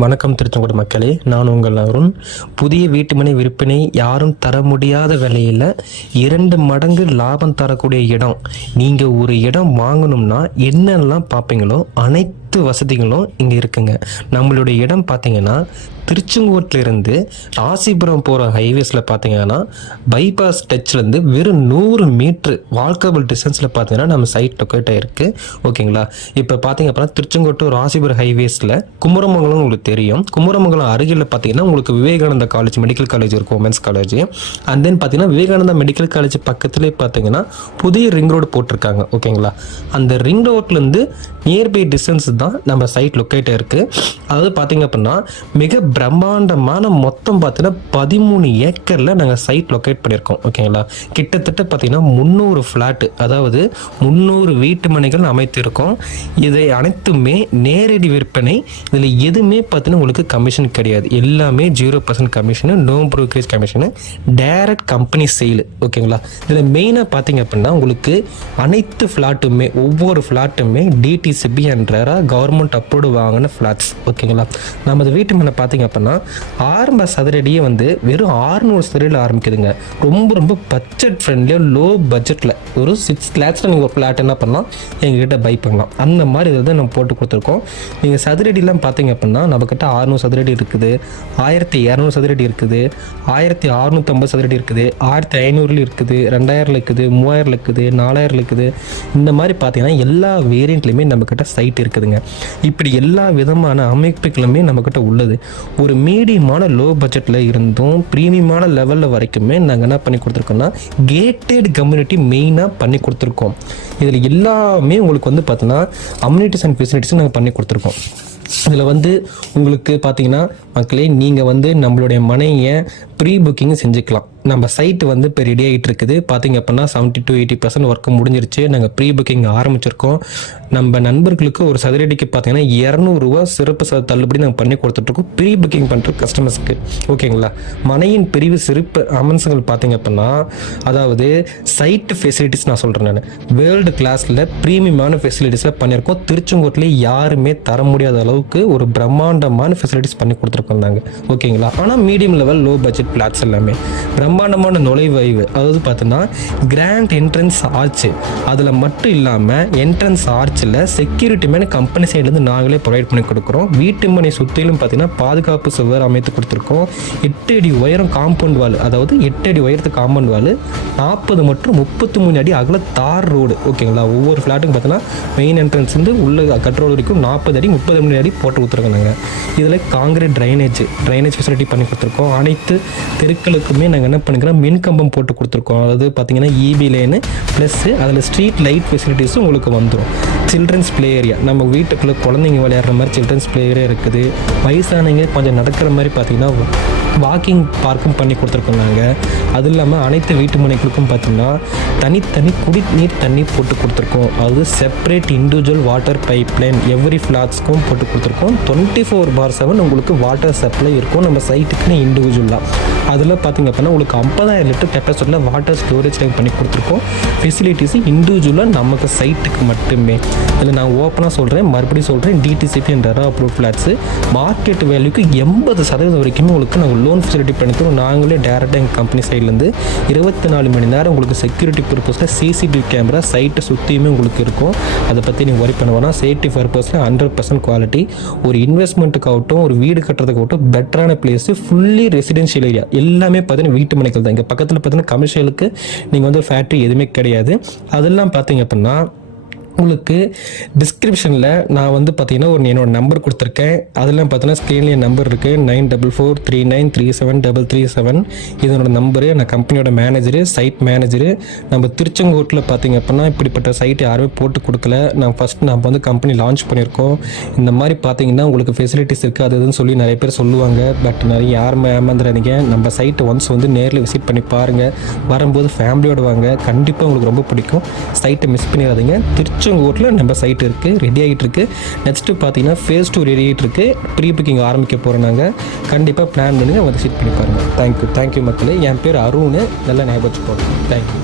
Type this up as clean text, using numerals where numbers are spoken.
வணக்கம் திருச்செங்கோடு மக்களே, நான் உங்கள் அருண். புதிய வீட்டுமனை விற்பனை யாரும் தர முடியாத விலையில் 2 மடங்கு லாபம் தரக்கூடிய இடம். நீங்கள் ஒரு இடம் வாங்கணும்னா என்னெல்லாம் பார்ப்பீங்களோ அனைத்து வசதிகளும் இங்கே இருக்குங்க. நம்மளுடைய இடம் பார்த்தீங்கன்னா திருச்செங்கோட்டிலிருந்து ராசிபுரம் போகிற ஹைவேஸில் பார்த்தீங்கன்னா பைபாஸ் டச்லேருந்து வெறும் 100 மீட்ரு வால்கபிள் டிஸ்டன்ஸில் பார்த்தீங்கன்னா நம்ம சைட் லொக்கேட் ஆகிருக்கு. ஓகேங்களா? இப்போ பார்த்தீங்க அப்படின்னா திருச்செங்கோட்டு ராசிபுரம் ஹைவேஸில் குமரமங்கலம் உங்களுக்கு தெரியும். குமரமங்கலம் அருகில் பார்த்தீங்கன்னா உங்களுக்கு விவேகானந்தா காலேஜ் மெடிக்கல் காலேஜ் இருக்கும், உமன்ஸ் காலேஜ். அண்ட் தென் பார்த்தீங்கன்னா விவேகானந்தா மெடிக்கல் காலேஜ் பக்கத்துலேயே பார்த்தீங்கன்னா புதிய ரிங் ரோடு போட்டிருக்காங்க. ஓகேங்களா? அந்த ரிங் ரோட்லேருந்து நியர்பை டிஸ்டன்ஸ் தான் நம்ம சைட் லொக்கேட் ஆயிருக்கு. அதாவது பார்த்தீங்க அப்படின்னா மிக பிரம்மாண்டமான மொத்தம் பார்த்தீங்கன்னா 13 ஏக்கரில் நாங்கள் சைட் லொக்கேட் பண்ணியிருக்கோம். ஓகேங்களா? கிட்டத்தட்ட பார்த்தீங்கன்னா 300 ஃப்ளாட்டு, அதாவது 300 வீட்டு மனைகள் அமைத்திருக்கோம். இதை அனைத்துமே நேரடி விற்பனை. இதில் எதுவுமே பார்த்தீங்கன்னா உங்களுக்கு கமிஷன் கிடையாது. எல்லாமே 0% commission, no brokerage commission, direct company sale. ஓகேங்களா? இதில் மெயினாக பார்த்தீங்க அப்படின்னா உங்களுக்கு அனைத்து ஃப்ளாட்டுமே, ஒவ்வொரு ஃப்ளாட்டுமே டிடிசிபி என்ற கவர்மெண்ட் அப்ரூவ்டு வாங்கின ஃப்ளாட்ஸ். ஓகேங்களா? நமது வீட்டு மனை பார்த்தீங்க அப்படின்னா ஆரம்ப சதுரடியே வந்து வெறும் 600 சதுரடியில் ஆரம்பிக்குதுங்க. ரொம்ப பட்ஜெட் ஃப்ரெண்ட்லியாக லோ பட்ஜெட்டில் ஒரு 6 lakhs நீங்கள் ஒரு ஃப்ளாட் என்ன பண்ணலாம் எங்ககிட்ட பை பண்ணலாம். அந்த மாதிரி இதை தான் நம்ம போட்டு கொடுத்துருக்கோம். நீங்கள் சதுரடிலாம் பார்த்தீங்க அப்படின்னா நம்மக்கிட்ட 600 சதுரடி இருக்குது, 1200 சதுரடி இருக்குது, 1650 சதுரடி இருக்குது, 1500 இருக்குது, 2000 இருக்குது, 3000 இருக்குது, 4000 இருக்குது. இந்த மாதிரி பார்த்தீங்கன்னா எல்லா வேரியண்ட்லையுமே நம்மக்கிட்ட சைட் இருக்குதுங்க. இப்படி எல்லா விதமான அமைப்புகளுமே நம்மக்கிட்ட உள்ளது. ஒரு மீடியமான லோ பட்ஜெட்டில் இருந்தும் ப்ரீமியமான லெவலில் வரைக்குமே நாங்கள் என்ன பண்ணி கொடுத்துருக்கோம்னா கேட்டட் கம்யூனிட்டி மெயினாக பண்ணி கொடுத்துருக்கோம். இதில் எல்லாமே உங்களுக்கு வந்து பார்த்தீங்கன்னா அம்யூனிட்டிஸ் அண்ட் ஃபெசிலிட்டிஸும் நாங்கள் பண்ணி கொடுத்துருக்கோம். இதில் வந்து உங்களுக்கு பார்த்தீங்கன்னா மக்களே, நீங்கள் வந்து நம்மளுடைய மனையை ப்ரீ புக்கிங் செஞ்சுக்கலாம். நம்ம சைட்டு வந்து இப்போ ரெடி ஆகிட்டு இருக்குது. பார்த்தீங்க அப்படின்னா 70 to 80% ஒர்க்கு முடிஞ்சிருச்சு. நாங்கள் ப்ரீ புக்கிங் ஆரம்பிச்சிருக்கோம். நம்ம நண்பர்களுக்கு ஒரு சதுரடிக்கு பார்த்தீங்கன்னா 200 ரூபா சிறப்பு தள்ளுபடி நாங்கள் பண்ணி கொடுத்துட்ருக்கோம் ப்ரீ புக்கிங் பண்ணுற கஸ்டமர்ஸ்க்கு. ஓகேங்களா? மனையின் பிரிவு சிறப்பு அம்சங்கள் பார்த்தீங்க அப்படின்னா, அதாவது சைட்டு ஃபெசிலிட்டிஸ் நான் சொல்கிறேன். நான் வேர்ல்டு கிளாஸில் ப்ரீமியமான ஃபெசிலிட்டிஸில் பண்ணியிருக்கோம். திருச்செங்கோட்டில் யாருமே தர முடியாத அளவுக்கு ஒரு பிரம்மாண்டமான ஃபெசிலிட்டிஸ் பண்ணி கொடுத்துருக்கோம் நாங்கள். ஓகேங்களா? ஆனால் medium level low budget flats எல்லாமே பிரம்மாண்டமான நுழைவாய்வு. அதாவது பார்த்தீங்கன்னா கிராண்ட் என்ட்ரன்ஸ் ஆர்ச், அதில் மட்டும் இல்லாமல் என்ட்ரன்ஸ் ஆர்ச்சில் செக்யூரிட்டி மேலே கம்பெனி சைட்லேருந்து நாங்களே ப்ரொவைட் பண்ணி கொடுக்குறோம். வீட்டு மனை சுற்றிலும் பார்த்தீங்கன்னா பாதுகாப்பு சுவர் அமைத்து கொடுத்துருக்கோம். 8 அடி உயரம் காம்பவுண்ட் வால், அதாவது 8 அடி உயரத்துக்கு காம்பவுண்ட் வால், 40 மற்றும் 33 அடி அகல தார் ரோடு. ஓகேங்களா? ஒவ்வொரு ஃப்ளாட்டுக்கும் பார்த்தீங்கன்னா மெயின் என்ட்ரன்ஸ் வந்து உள்ள கட்ரோடு வரைக்கும் 40 அடி 33 அடி போட்டு கொடுத்துருக்கோம் நாங்கள். இதில் காங்கிரீட் ட்ரைனேஜ் ஃபெசிலிட்டி பண்ணி கொடுத்துருக்கோம். அனைத்து தெருக்களுக்குமே நாங்கள் என்ன பண்ணிக்கிறோம், மின்கம்பம் போட்டு கொடுத்துருக்கோம். அதாவது பார்த்தீங்கன்னா இபி லைனு ப்ளஸ்ஸு அதில் ஸ்ட்ரீட் லைட் ஃபெசிலிட்டிஸும் உங்களுக்கு வந்துடும். சில்ட்ரன்ஸ் ப்ளே ஏரியா, நம்ம வீட்டுக்குள்ளே குழந்தைங்க விளையாடுற மாதிரி சில்ட்ரன்ஸ் ப்ளே ஏரியா இருக்குது. வயசானவங்க கொஞ்சம் நடக்கிற மாதிரி பார்த்தீங்கன்னா வாக்கிங் பார்க்கும் பண்ணி கொடுத்துருக்கோம் நாங்கள். அது இல்லாமல் அனைத்து வீட்டு மனைகளுக்கும் பார்த்தீங்கன்னா தனித்தனி குடிநீர் தண்ணி போட்டு கொடுத்துருக்கோம். அதாவது separate individual water pipeline every ஃப்ளாட்ஸ்க்கும் போட்டு கொடுத்துருக்கோம். 24/7 உங்களுக்கு வாட்டர் சப்ளை இருக்கும் நம்ம சைட்டுக்குன்னு இண்டிவிஜுவலாக. அதில் பார்த்தீங்க அப்படின்னா உங்களுக்கு 50,000 லிட்டர் கெப்பாசிட்டியில் வாட்டர் ஸ்டோரேஜ் பண்ணி கொடுத்துருக்கோம். ஃபெசிலிட்டிஸு இண்டிவிஜுவலாக நமக்கு சைட்டுக்கு மட்டுமே. இதில் நான் ஓப்பனாக சொல்கிறேன், மறுபடியும் சொல்கிறேன், டிடிசிபி என்ற அப்ரூவ் ஃப்ளாட்ஸு மார்க்கெட் வேல்யூக்கு 80% வரைக்குமே உங்களுக்கு நாங்கள் லோன் ஃபெசிலிட்டி பண்ணிக்கிறோம். நாங்களே டேரெக்டாக எங்கள் கம்பெனி சைட்லேருந்து 24 மணி நேரம் உங்களுக்கு செக்யூரிட்டி பர்பஸில் சிசிடிவி கேமரா சைட்டை சுற்றியுமே உங்களுக்கு இருக்கும். அதை பற்றி நீங்கள் ஒரி பண்ணுவோன்னா சேஃப்டி பர்பஸில் 100% குவாலிட்டி. ஒரு இன்வெஸ்ட்மெண்ட்டுக்காகட்டும் ஒரு வீடு கட்டுறதுக்காகட்டும் பெட்டரான பிளேஸு, ஃபுல்லி ரெசிடென்ஷியல் ஏரியா. எல்லாமே பார்த்தீங்கன்னா வீட்டு மனைகள் தான். இங்கே பக்கத்தில் பார்த்தீங்கன்னா கமர்ஷியலுக்கு நீங்கள் வந்து ஃபேக்ட்ரி எதுவுமே கிடையாது. அதெல்லாம் பார்த்தீங்க அப்படின்னா உங்களுக்கு டிஸ்கிரிப்ஷனில் நான் வந்து பார்த்தீங்கன்னா என்னோட நம்பர் கொடுத்துருக்கேன். அதெல்லாம் பார்த்தீங்கன்னா ஸ்க்ரீன்லேயே நம்பர் இருக்குது, 9443937337. இதனோட நம்பரு. நான் கம்பெனியோட மேனேஜரு, சைட் மேனேஜரு. நம்ம திருச்செங்கோட்டில் பார்த்தீங்க அப்படின்னா இப்படிப்பட்ட சைட் யாருமே போட்டு கொடுக்கல. நம்ம வந்து கம்பெனி லான்ச் பண்ணியிருக்கோம். இந்த மாதிரி பார்த்தீங்கன்னா உங்களுக்கு ஃபெசிலிட்டிஸ் இருக்குது அது இதுன்னு சொல்லி நிறைய பேர் சொல்லுவாங்க. பட் நிறைய யாருமே ஏமாந்துறாதீங்க. நம்ம சைட்டை ஒன்ஸ் வந்து நேரில் விசிட் பண்ணி பாருங்கள். வரும்போது ஃபேமிலியோடு வாங்க, கண்டிப்பாக உங்களுக்கு ரொம்ப பிடிக்கும். சைட்டை மிஸ் பண்ணிடாதீங்க. திருச்செங்கோட்டில் நம்ம சைட் இருக்குது, ரெடி ஆகிட்டு இருக்குது. நெக்ஸ்ட்டு பார்த்தீங்கன்னா phase 2 ரெடி ஆகிட்டு இருக்குது. ப்ரீ புக்கிங் ஆரம்பிக்க போகிறோம் நாங்கள். கண்டிப்பாக பிளான் பண்ணுங்கள், வந்து விசிட் பண்ணி பாருங்கள். தேங்க்யூ மக்களே. என் பேர் அருண். நல்லா ஞாபகம் வச்சுக்கோங்க. தேங்க்யூ.